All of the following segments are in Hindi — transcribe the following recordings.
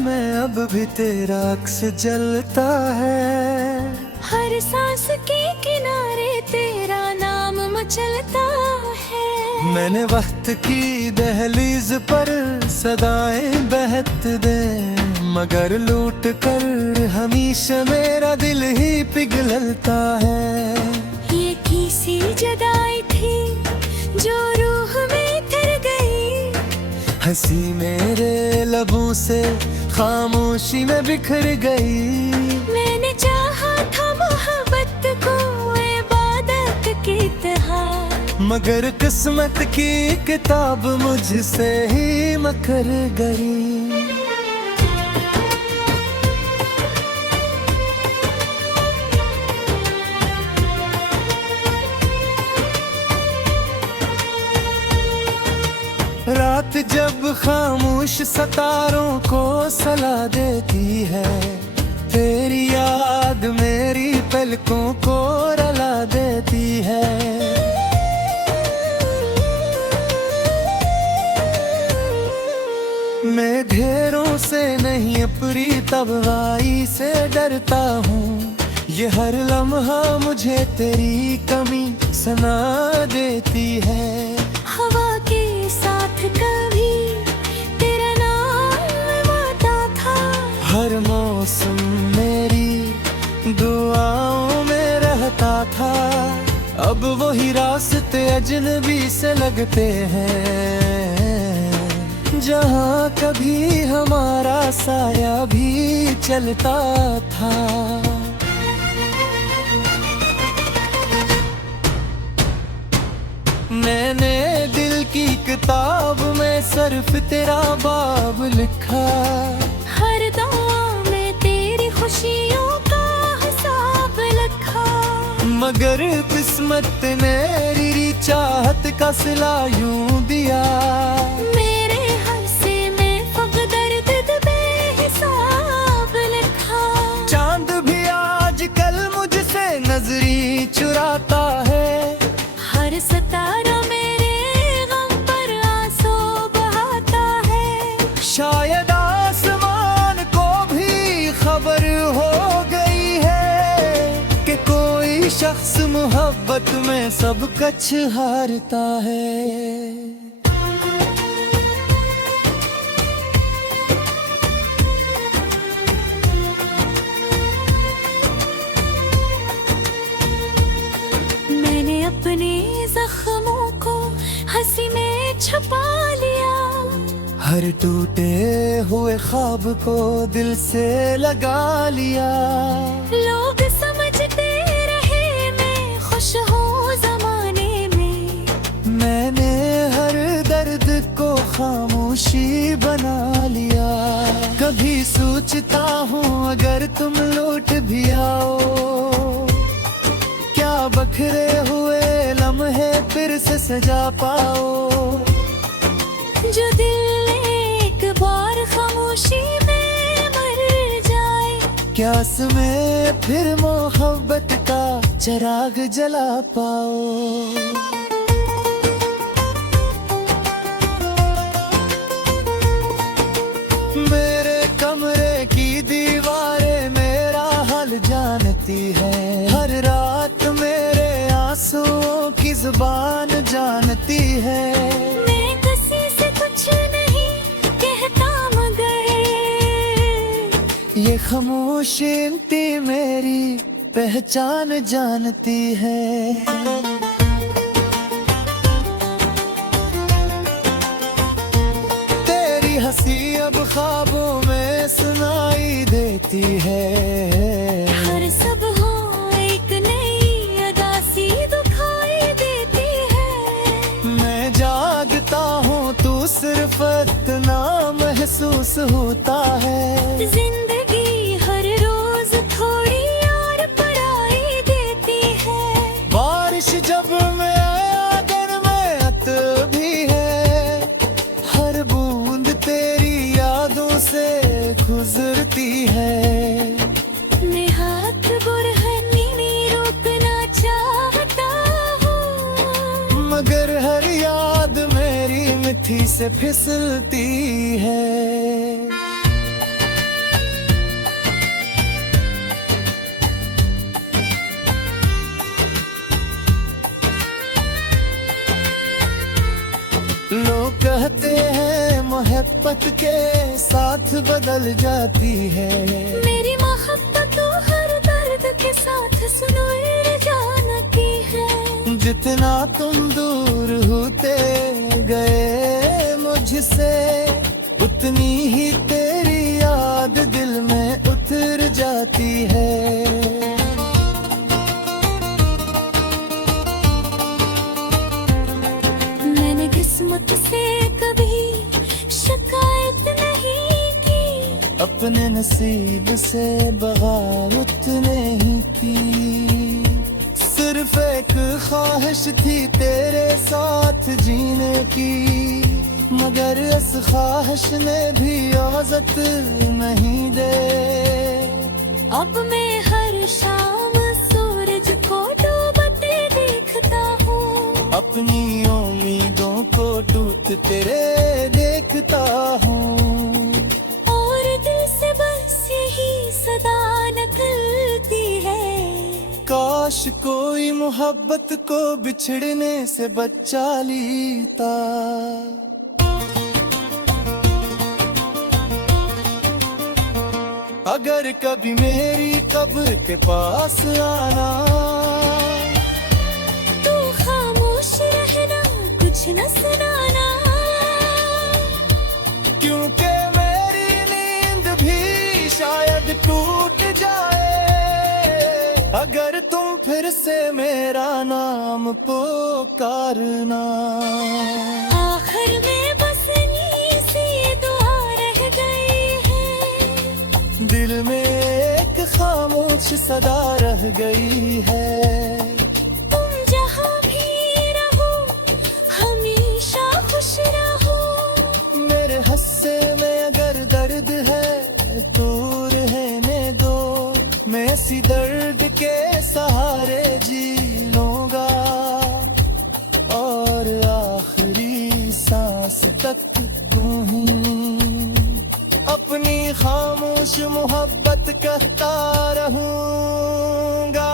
में अब भी तेरा अक्स जलता है। हर सांस के किनारे तेरा नाम मचलता है। मैंने वक्त की दहलीज पर सदाएं बहत दे, मगर लूट कर हमेशा मेरा दिल ही पिघलता है। ये किसी जुदाई थी जो रूह में तर गई, हंसी मेरे लबों से खामोशी में बिखर गई। मैंने चाहा था मोहब्बत को इबादत की तरह, मगर किस्मत की किताब मुझसे ही मकर गई। रात जब खामोश सितारों को सला देती है, तेरी याद मेरी पलकों को रुला देती है। मैं ढेरों से नहीं अपनी तबाही से डरता हूँ। ये हर लम्हा मुझे तेरी कमी सुना देती है। हवा के साथ कभी तेरा नाम आता था, हर मौसम मेरी दुआओं में रहता था। अब वही रास्ते अजनबी से लगते हैं, जहाँ कभी हमारा साया भी चलता था। मैंने दिल की किताब में सिर्फ तेरा बाब लिखा, हर दुआ में तेरी खुशियों का हिसाब लिखा। मगर किस्मत ने मेरी चाहत का सिला यूं दिया। मेरे हंसे में फक़्र दर्द बेहिसाब लिखा। चांद भी आज कल मुझसे नजरी चुराता है, हर सितारा मेरे गम पर आंसू बहाता है। शायद आसमान को भी खबर हो गई है कि कोई शख्स मोहब्बत में सब कुछ हारता है। मैंने अपने जख्मों को हंसी में छुपा लिया, हर टूटे हुए ख्वाब को दिल से लगा लिया। लोग समझते रहे मैं खुश हूँ जमाने में, मैंने हर दर्द को खामोशी बना लिया। कभी सोचता हूँ अगर तुम लौट भी आओ, क्या बखरे हुए लम्हे फिर से सजा पाओ। जो दिल एक बार खामोशी में मर जाए, क्या में फिर मोहब्बत का चिराग जला पाओ। मेरे कमरे की दीवारें मेरा हाल जानती है, हर रात मेरे आंसुओं की जुबान जानती है। मैं किसी से कुछ नहीं कहता मगर ये खामोशी मेरी पहचान जानती है। तेरी हंसी अब ख्वाबों में सुनाई देती है। हर सब हो एक नई अदासी दिखाई देती है। मैं जागता हूँ तू सिर्फ इतना महसूस होता है। जिंदगी हर रोज थोड़ी और पढ़ाई देती है। बारिश जब मैं आंगन में अत भी है, हर बूंद तेरी यादों से गुजरती है। मैं हाथ बुरहनी नहीं रोकना चाहता हूँ, मगर हर याद मेरी मिट्टी से फिसलती है। लखपत के साथ बदल जाती है। मेरी मोहब्बत तो हर दर्द के साथ सुनो ये जानती है। जितना तुम दूर होते गए मुझसे, उतनी ही तेरी याद दिल में उतर जाती है। मैंने किस्मत से कभी शिकायत नहीं की, अपने नसीब से बगावत नहीं की। सिर्फ एक ख्वाहिश थी तेरे साथ जीने की, मगर इस ख्वाहिश ने भी इजाज़त नहीं दे। अब मैं हर शाम सूरज को डूबते देखता हूँ, अपनी उम्मीदों को टूटते देखता हूँ, और दिल से बस यही सदा निकलती है। काश कोई मोहब्बत को बिछड़ने से बचा लेता। अगर कभी मेरी कब्र के पास आना, तू खामोश रहना, कुछ न सुनाना, क्योंकि मेरी नींद भी शायद टूट जाए अगर तुम फिर से मेरा नाम पुकारना। आखिर में बस नी सी दुआ रह गई है, दिल में एक खामोश सदा रह गई है। तुम जहाँ भी रहो हमेशा खुश रहो। मेरे हस्से में अगर दर्द है तो रहने दो, मैं इसी दर्द के सहारे जी लूंगा, और आखिरी सांस तक तू ही अपनी खामोश मोहब्बत कहता रहूंगा।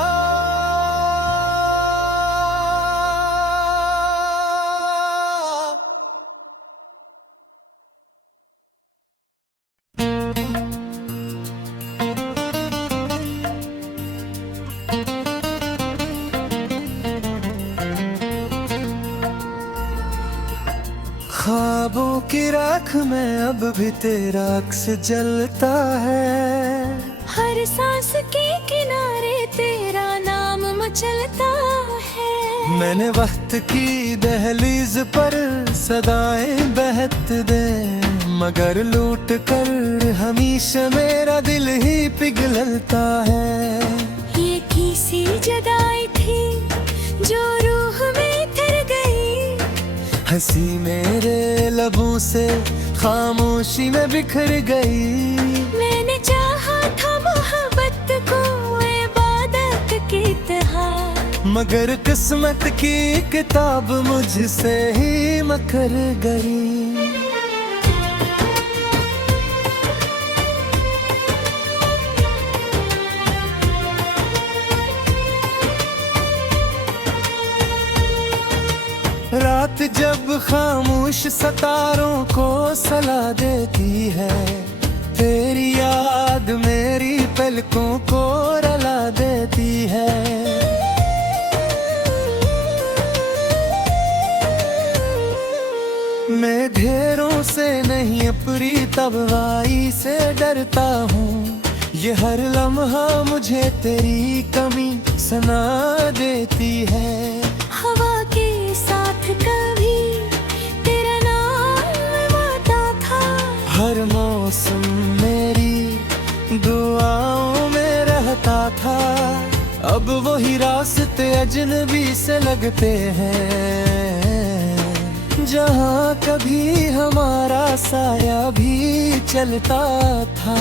ख्वाबों की राख में अब भी तेरा अक्स जलता है, हर सांस के किनारे तेरा नाम मचलता है। मैंने वक्त की दहलीज पर सदाएं बहत दे, मगर लूट कर हमेशा मेरा दिल ही पिघलता है। ये किसी जदाई थी जो रूह में तिर गई, हंसी मेरे लबों से खामोशी में बिखर गई। मैंने चाहा था मोहब्बत को इबादत की तरह, मगर किस्मत की किताब मुझसे ही मकर गई। रात जब खामोश सितारों को सला देती है, तेरी याद मेरी पलकों को रुला देती है। मैं ढेरों से नहीं अपनी तबाही से डरता हूँ, ये हर लम्हा मुझे तेरी कमी सुना देती है। हवा के साथ कभी तेरा नाम आता था, हर मौसम मेरी दुआओं में रहता था। अब वही रास्ते अजनबी से लगते हैं, जहाँ कभी हमारा साया भी चलता था।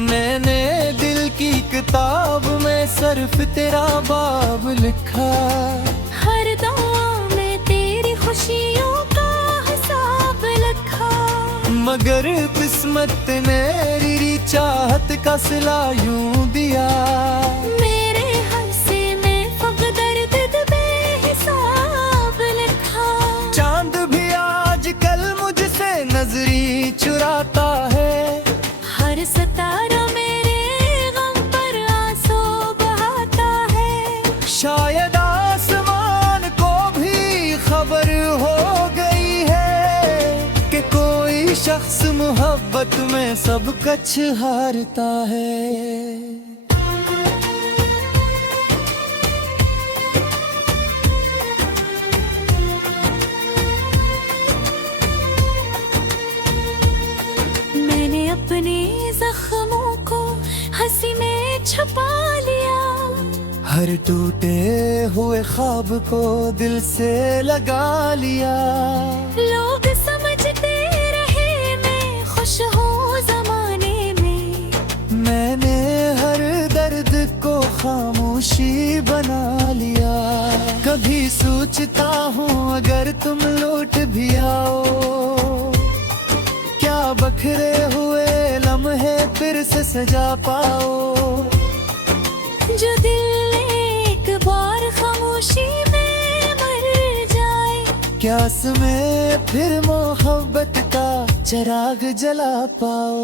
मैंने दिल की किताब में सिर्फ तेरा बाब लिखा, हर दुआ में तेरी खुशियों का हिसाब लिखा, मगर किस्मत ने मेरी चाहत का सिला यूं दिया। मेरे हंसे में फक दर्द बेहिसाब कोई शख्स मोहब्बत में सब कुछ हारता है। मैंने अपने जख्मों को हंसी में छुपा लिया, हर टूटे हुए ख्वाब को दिल से लगा लिया। लोग समझते रहे मैं खुश हूँ जमाने में, मैंने हर दर्द को खामोशी बना लिया। कभी सोचता हूँ अगर तुम लौट भी आओ, क्या बखरे हुए लम्हे फिर से सजा पाओ। जो दिल एक बार खामोशी में मर जाए, क्या में फिर मोहब्बत का चिराग जला पाओ।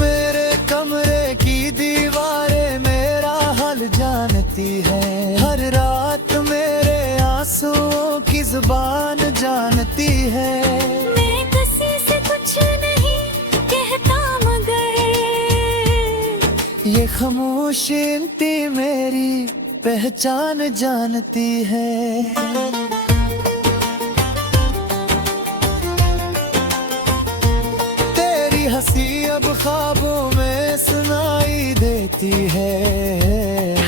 मेरे कमरे की दीवारें मेरा हाल जानती है, हर रात मेरे आंसुओं की जुबान जानती है। मैं किसी से कुछ नहीं कहता मगर ये खामोशी मेरी पहचान जानती है। तेरी हंसी अब ख्वाबों में सुनाई देती है,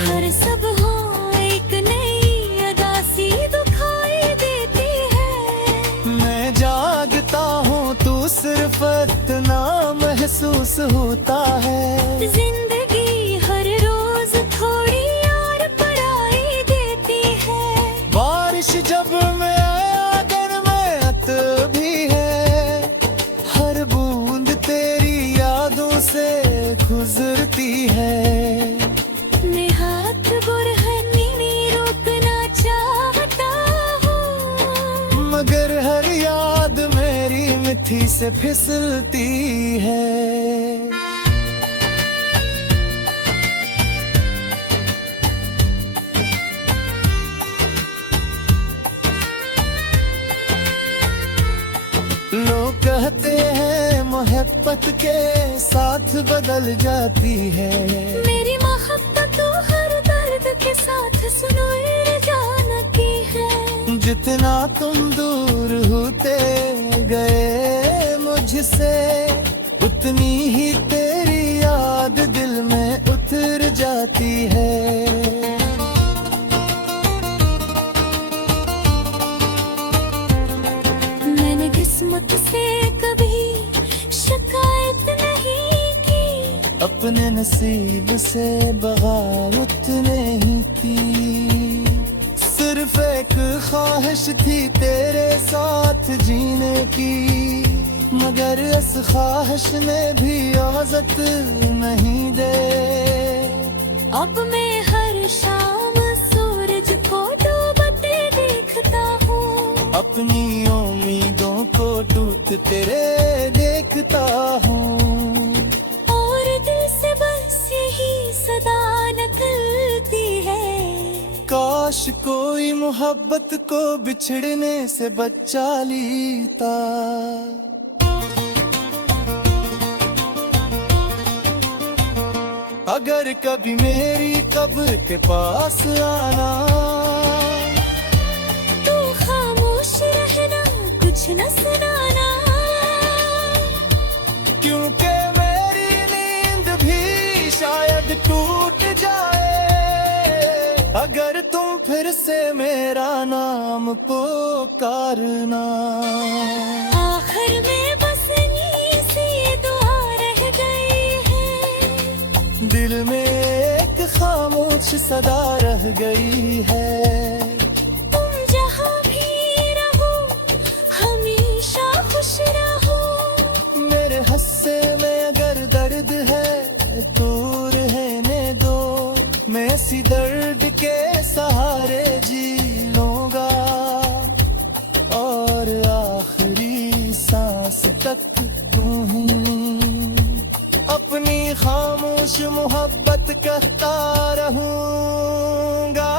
हर सब हो एक नई अदा सी दिखाई देती है। मैं जागता हूँ तू सिर्फ इतना महसूस होता है। जिंदगी हर रोज थोड़ी और पढ़ाई देती है। बारिश जब मैं आंगन में अत भी है, हर बूंद तेरी यादों से गुजरती है। मैं हाथ बुरहनी रोकना चाहता हूँ, मगर हर याद मेरी मिट्टी से फिसलती है। लोग कहते हैं मोहब्बत के साथ बदल जाती है, मेरी मोहब्बत तो हर दर्द के साथ सुनो ये जानती है। जितना तुम दूर होते गए मुझसे, उतनी ही तेरी याद दिल में उतर जाती है। मैंने किस्मत से कभी शिकायत नहीं की, अपने नसीब से बगावत नहीं की। सिर्फ एक ख्वाहिश थी तेरे साथ जीने की, मगर इस ख्वाहिश ने भी इजाज़त नहीं दे। अब मैं हर शाम सूरज को डूबते देखता हूँ, अपनी उम्मीदों को टूटते तेरे देखता हूँ। और दिल से बस यही सदा निकलती है, काश कोई मोहब्बत को बिछड़ने से बचा लेता। अगर कभी मेरी कब्र के पास आना, तू खामोश रहना कुछ न सुनाना, क्योंकि मेरी नींद भी शायद टूट जाए अगर तुम फिर से मेरा नाम पुकारना। आखिर में बस नी सी दुआ रह गई है, दिल में एक खामोश सदा रह गई है। तुम जहाँ भी रहो हमेशा खुश रहो, मेरे हस्से में अगर दर्द है तो रहने दो, मैं इसी दर्द के सहारे जी लूंगा और आखिरी सांस तक यूं ही अपनी खामोश मोहब्बत कहता रहूंगा।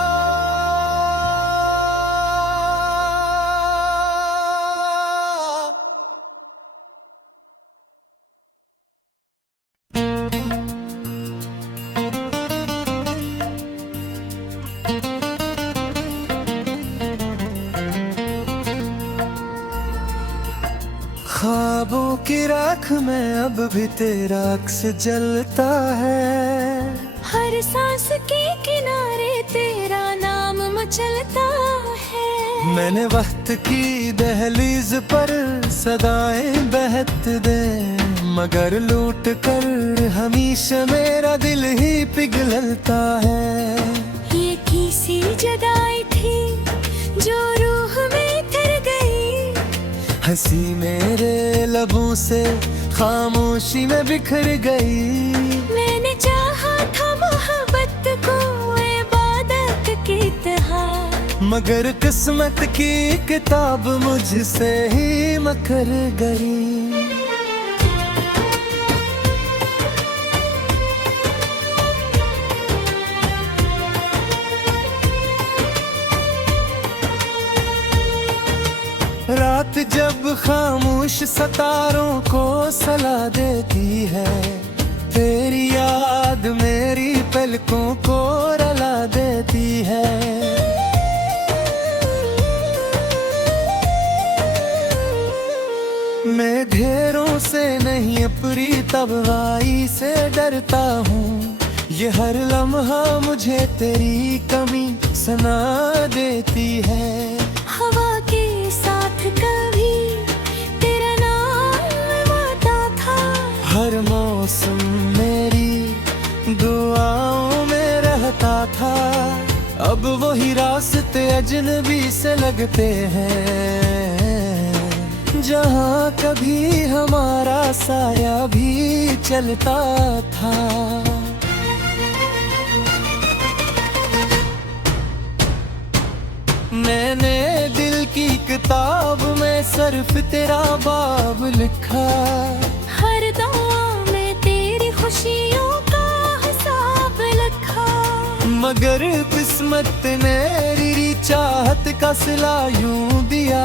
की राख में अब भी तेरा अक्स जलता है। हर सांस के किनारे तेरा नाम मचलता है। मैंने वक्त की दहलीज पर सदाएं बहत दे, मगर लूट कर हमेशा मेरा दिल ही पिघलता है। ये किसी जदाई थी जो रूह में उतर गई, हंसी मेरे लबों से खामोशी में बिखर गई। मैंने चाहा था मोहब्बत को इबादत की तरह, मगर किस्मत की किताब मुझसे ही मकर गई। रात जब खामोश सितारों को सला देती है, तेरी याद मेरी पलकों को रुला देती है। मैं घेरों से नहीं अपनी तबाही से डरता हूँ। ये हर लम्हा मुझे तेरी कमी सुना देती है। हवा के साथ कभी तेरा नाम आता था, हर मौसम मेरी दुआओं में रहता था। अब वही रास्ते अजनबी से लगते हैं, जहाँ कभी हमारा साया भी चलता था। मैंने दिल की किताब में सिर्फ तेरा बाब लिखा, हर दुआ में तेरी खुशियों का हिसाब लिखा। मगर किस्मत ने मेरी चाहत का सिला यूं दिया।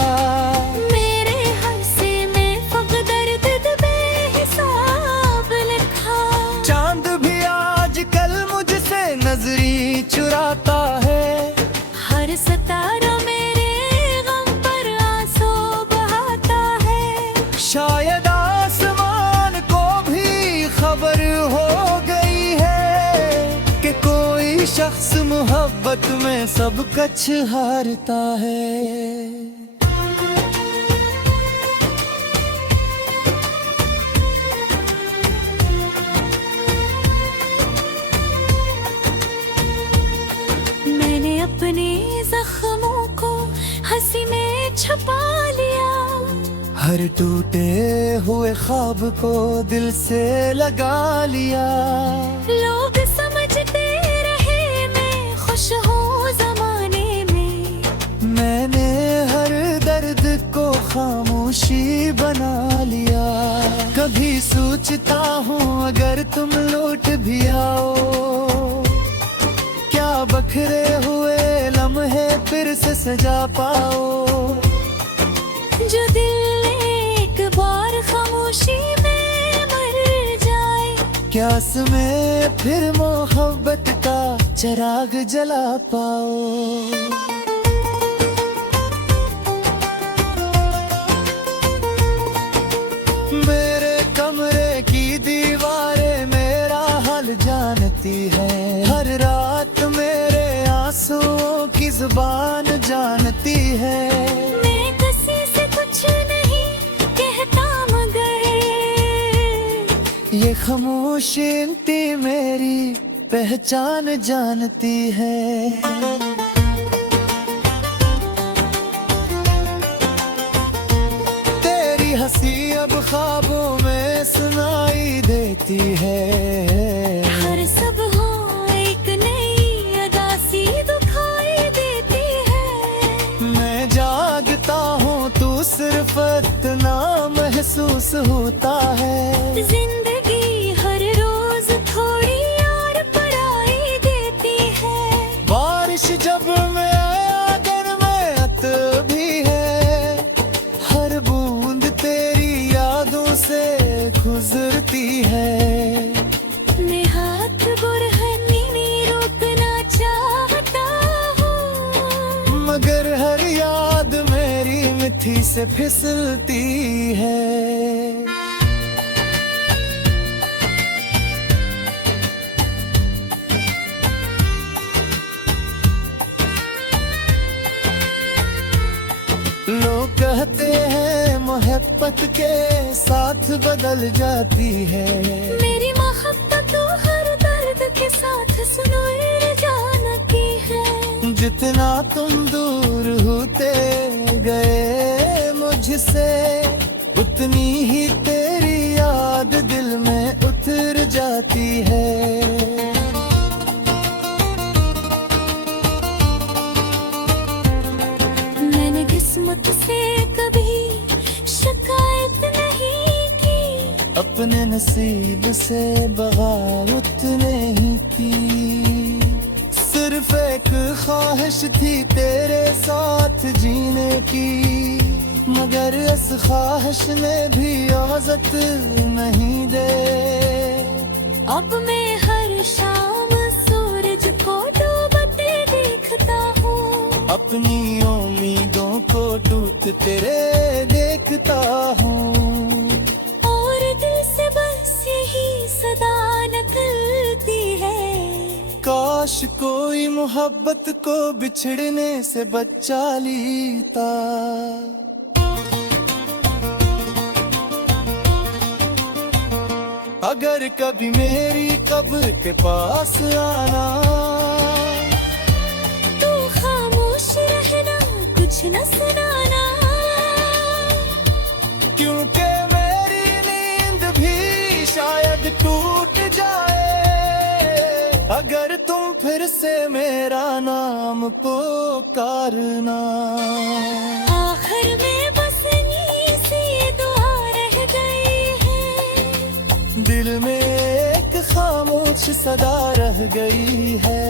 मेरे हंसे में फक़्र दर्द बेहिसाब लिखा। चांद भी आज कल मुझसे नजरी चुराता है, हर सितारा मेरे गम पर आंसू बहाता है। शायद आसमान को भी खबर हो गई है कि कोई शख्स मोहब्बत में सब कुछ हारता है। मैंने अपने जख्मों को हंसी में छुपा लिया, हर टूटे हुए ख्वाब को दिल से लगा लिया। लोग समझते रहे मैं खुश हूँ जमाने में, मैंने हर दर्द को खामोशी बना लिया। कभी सोचता हूँ अगर तुम लौट भी आओ, क्या बखरे हुए लम्हे फिर से सजा पाओ। जो दिल एक बार खामोशी में मर जाए, क्यास में फिर मोहब्बत का चिराग जला पाओ। मेरे कमरे की दीवारें मेरा हाल जानती है, हर रात मेरे आंसुओं की जुबान जानती है। मैं किसी से कुछ नहीं कहता मगर ये खामोशी मेरी पहचान जानती है। तेरी हंसी अब ख्वाबों में सुनाई देती है। हर सुबह एक नई अदा सी दिखाई देती है। मैं जागता हूँ तू सिर्फ इतना महसूस होता है। जिंदगी हर रोज थोड़ी और पराई देती है। बारिश जब मैं आंगन में अत भी है, हर बूंद तेरी यादों से गुजरती है। मैं हाथ बुरहनी रोकना चाहता हूँ, मगर हर याद मेरी मिट्टी से फिसलती है। आफत के साथ बदल जाती है। मेरी मोहब्बत तो हर दर्द के साथ सुनो ये जानती है। जितना तुम दूर होते गए मुझसे, उतनी ही तेरी याद दिल में उतर जाती है। मैंने किस्मत से कभी शिकायत नहीं की, अपने नसीब से बगावत नहीं की। सिर्फ एक ख्वाहिश थी तेरे साथ जीने की, मगर इस ख्वाहिश ने भी इजाज़त नहीं दे। अब मैं हर शाम सूरज को डूबते देखता हूँ, अपनी उम्मीदों को टूटते देखता हूँ। और दिल से बस यही सदा निकलती है, काश कोई मोहब्बत को बिछड़ने से बचा लेता। अगर कभी मेरी कब्र के पास आना, तू खामोश रहना, कुछ न सुनाना, क्योंकि मेरी नींद भी शायद टूट जाए अगर तुम फिर से मेरा नाम पुकारना। आखिर में बस नी सी दुआ रह गई है, दिल में एक खामोश सदा रह गई है।